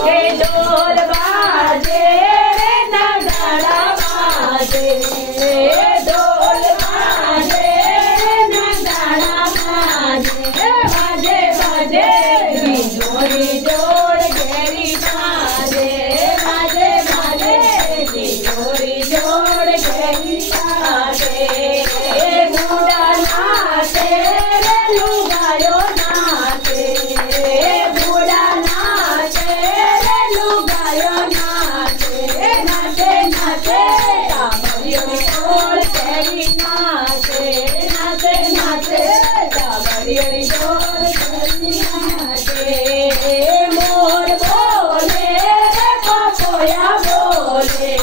ढोल बाजे रे नगाड़ा बाजे ढोल बाजे रे नगाड़ा बाजे बाजे बाजे जोड़ी जोड़ घेरी बाजे बाजे बाजे जोड़ी जोड़ घेरी बाजे बूढ़ा नाचे रे लुगायो नाचे बूढ़ा नाचे रे लुगायो नाचे नाचे नाचे डाबरियो ढोल घेरी नाचे नाचे नाचे डाबरियो ढोल घेरी नाचे मोर बोले रे पपोया बोले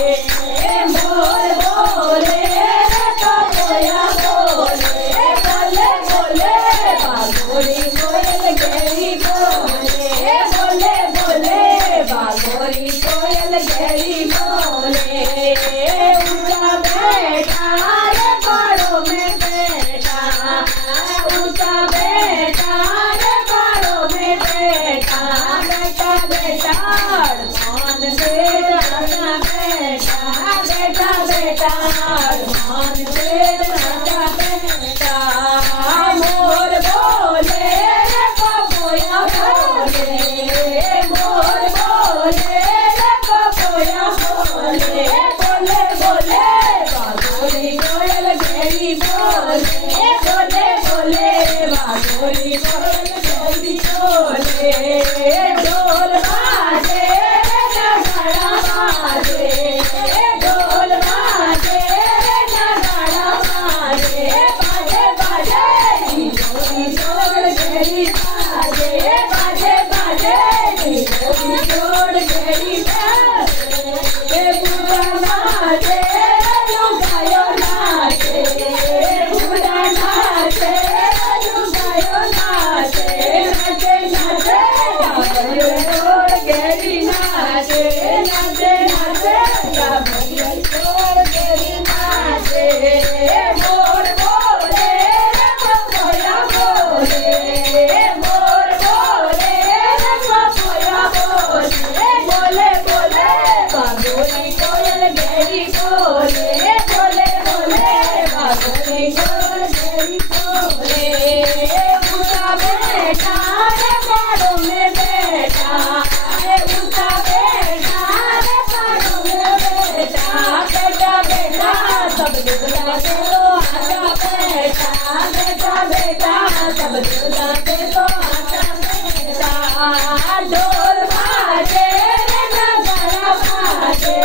मोर बोले रे पपोया बोले बोले बोले बागोरी कोयल घेरी बोले बोले बोले बागोरी कोयल घेरी बोले ऊंचा बेटा रे बाड़ों में बेटा ऊंचा बेटा रे बाड़ों में बेटा बेटा बेटा मान से राजा बेटा बेटा बेटा मान से राजा बेटा मोर बोले रे पपोया बोले मोर बोले रे पपोया बोले बोले बोले बागोरी कोयल घेरी बोले बोले बोले बागोरी कोयल घेरी बोले ढोल बाजे रे नगाड़ा बाजे ढोल बाजे रे नगाड़ा बाजे बाजे बाजे जोड़ी जोड़ घेरी बाजे बाजे बाजे जोड़ी जोड़ घेरी बाजे बूढ़ा नाचे लुगायो नाचे बूढ़ा नाचे लुगायो नाचे नाचे नाचे डाबरियो ढोल घेरी नाचे नाचे नाचे डाबरियो ढोल घेरी नाचे मोर बोले रे पपोया बोले मोर बोले रे पपोया बोले बोले बोले बागोरी कोयल घेरी बोले बोले बोले बागोरी कोयल घेरी बोले ऊंचा बेटा रे बाड़ों में बेटा ऊंचा बेटा रे बाड़ों में बेटा बेटा बेटा सब दुर्गा के तो आजा बेटा बेटा बेटा सब दुर्गा के तो आजा बेटा ढोल बाजे रे नगाड़ा बाजे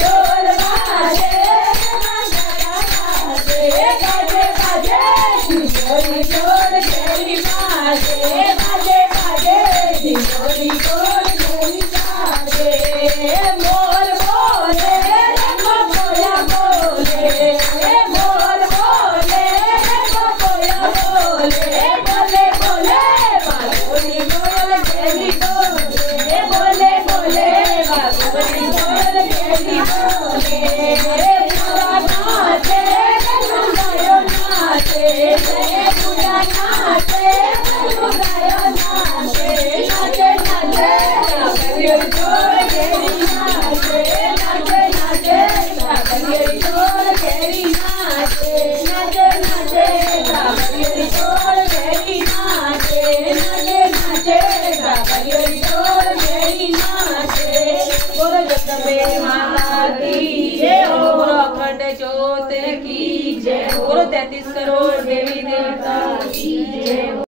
ढोल बाजे रे नगाड़ा बाजे बाजे बाजे जोड़ी जोड़ घेरी बाजे बाजे बाजे जोड़ी जोड़ घेरी बाजे मोर बोले रे पपोया बोले मोर बोले रे पपोया बोले बोले बोले बागोरी कोयल घेरी बोले बोले बोले बागोरी कोयल घेरी बोले बूढ़ा नाचे रे लुगायो नाचे बूढ़ा नाचे लुगायो नाचे नाचे नाचे डाबरियो ढोल घेरी नाचे नाचे नाचे डाबरियो ढोल घेरी नाचे नाचे नाचे डाबरियो ढोल घेरी नाचे नाचे नाचे डाबरियो ढोल घेरी नाचे बोलो जगदम्बे माता की जय हो बोलो अखंड ज्योत की जय हो बोलो 33 करोड़ देवी देवता की जय हो।